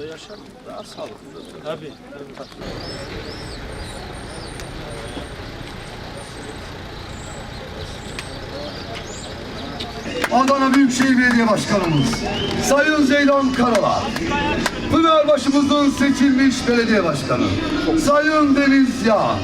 burada yaşam daha sağlıklı. Tabii. Adana Büyükşehir Belediye Başkanımız Sayın Zeydan Karalar Pınarbaşımızın seçilmiş belediye başkanı Sayın Deniz Yağ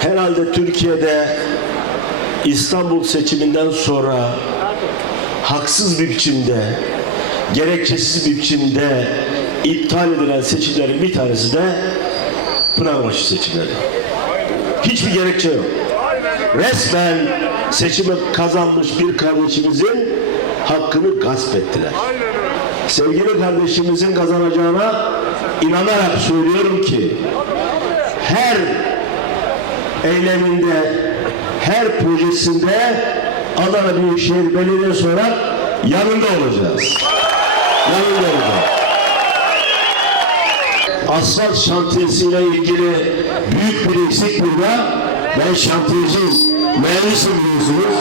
Herhalde Türkiye'de İstanbul seçiminden sonra haksız bir biçimde, gerekçesiz bir biçimde iptal edilen seçimlerin bir tanesi de Pınarbaşı seçimleri. Hiçbir gerekçe yok. Resmen seçimi kazanmış bir kardeşimizin hakkını gasp ettiler. Sevgili kardeşimizin kazanacağına inanarak söylüyorum ki her eyleminde, her projesinde Adana Büyükşehir Belediyesi olarak yanında olacağız. Yanında olacağız. Asfalt şantiyesiyle ilgili büyük bir eksik burada. Ben şantiyeciyim, mühendisim biliyorsunuz.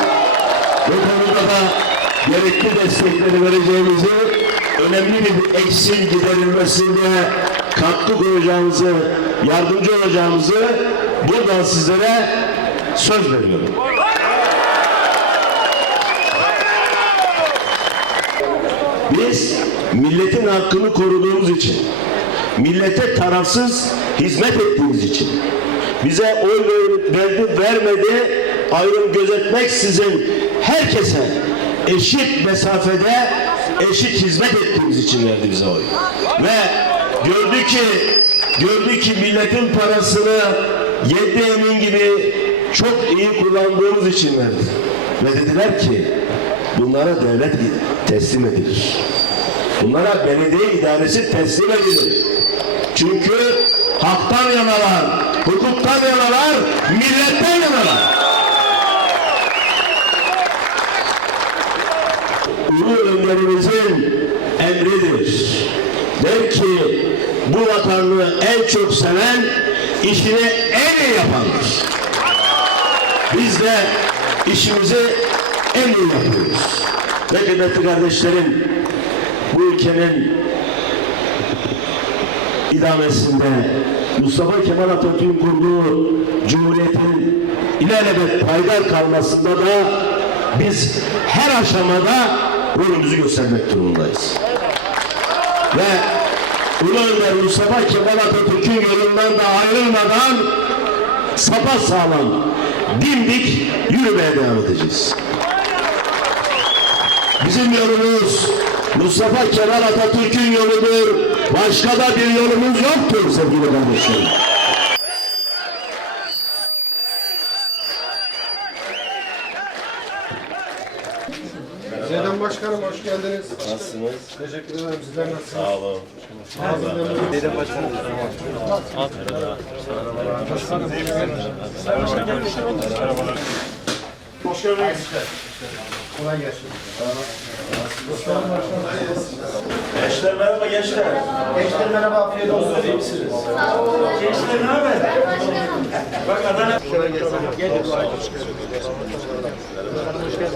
Bu konuda da gerekli destekleri vereceğimizi, önemli bir eksiğin giderilmesinde katkı koyacağımızı, yardımcı olacağımızı buradan sizlere söz veriyorum. Biz milletin hakkını koruduğumuz için, millete tarafsız hizmet ettiğimiz için, bize oy ver- verdi vermedi ayrım gözetmeksizin herkese eşit mesafede eşit hizmet ettiğimiz için verdi bize oy. Ve gördü ki gördü ki milletin parasını yedi emin gibi çok iyi kullandığımız için verdi. Ve dediler ki bunlara devlet teslim edilir. Bunlara belediye idaresi teslim edilir. Çünkü haktan yanalar, hukuktan yanalar, milletten yanalar. Ulu önderimizin emridir. Der ki bu vatanını en çok seven işini en iyi yapandır. Biz de işimizi en iyi yapıyoruz. Ve kıymetli kardeşlerim bu ülkenin idamesinde Mustafa Kemal Atatürk'ün kurduğu Cumhuriyet'in ilelebet paydar kalmasında da biz her aşamada rolümüzü göstermek durumundayız. Ve Ulu Önder Mustafa Kemal Atatürk'ün yolundan da ayrılmadan sapa sağlam, dimdik yürümeye devam edeceğiz. Bizim yolumuz Mustafa Kemal Atatürk'ün yoludur. Başka da bir yolumuz yoktur sevgili kardeşlerim. Zeydan Başkanım hoş geldiniz. Nasılsınız? Teşekkür ederim. Sizler nasılsınız? Sağ olun. Zeydan Başkanım. Hoş geldiniz. Kolay gelsin. Gençler merhaba gençler. Gençler merhaba, afiyet olsun. İyi misiniz? Gençler ne haber? Bak Adana. Kolay gelsin. Gelin. Hoş geldiniz.